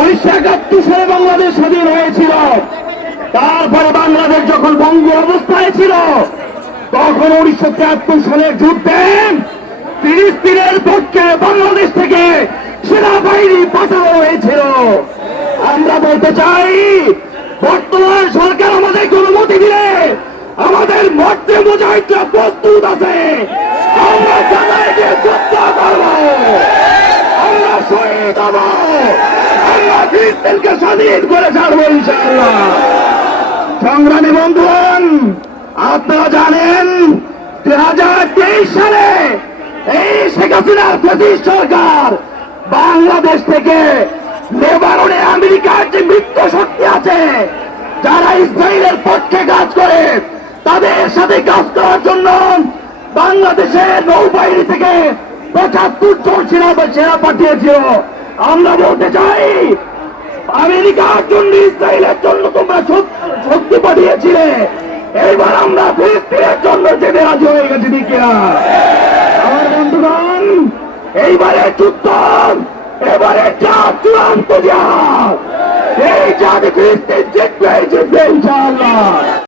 1971 সালে বাংলাদেশ স্বাধীন হয়েছিল। তারপরে বাংলাদেশ যখন বঙ্গ অবস্থায় ছিল, তখন 1973 সালের যুদ্ধে ফিলিস্তিনের পক্ষে বাংলাদেশ থেকে সেনাবাহিনী পাঠানো হয়েছিল। আমরা বলতে চাই, বর্তমান সরকার আমাদেরকে অনুমতি দিলে আমাদের মধ্যে মুজাহিদরা প্রস্তুত আছে। আমরা যাদেরকে যুদ্ধ করব, আমরা শহীদ হব, আমরা ফিলিস্তিনকে স্বাধীন করে ছাড়বো ইনশাআল্লাহ। সংগ্রামী বন্ধুগণ, আপনারা জানেন 2023 সালে এই শেখ হাসিনার ফ্যাসিস্ট সরকার বাংলাদেশ থেকে লেবাননে আমেরিকার যে মিত্র শক্তি আছে, যারা ইসরায়েলের পক্ষে কাজ করে, তাদের সাথে কাজ করার জন্য বাংলাদেশের নৌবাহিনী থেকে 75 জন সেনা পাঠিয়েছিল। আমরা বলতে চাই, আমেরিকার জন্য ইসরায়েলের জন্য তোমরা শক্তি পাঠিয়েছিলে, এইবার আমরা ফিলিস্তিনের জন্য যেতে রাজি হয়ে গেছি। দিকিরা আমার বন্ধুগণ, এইবারে যুদ্ধ, এবারে চূড়ান্ত জাহাজ, এই জাতি ফিলিস্তিন জিতবে ইনশাআল্লাহ।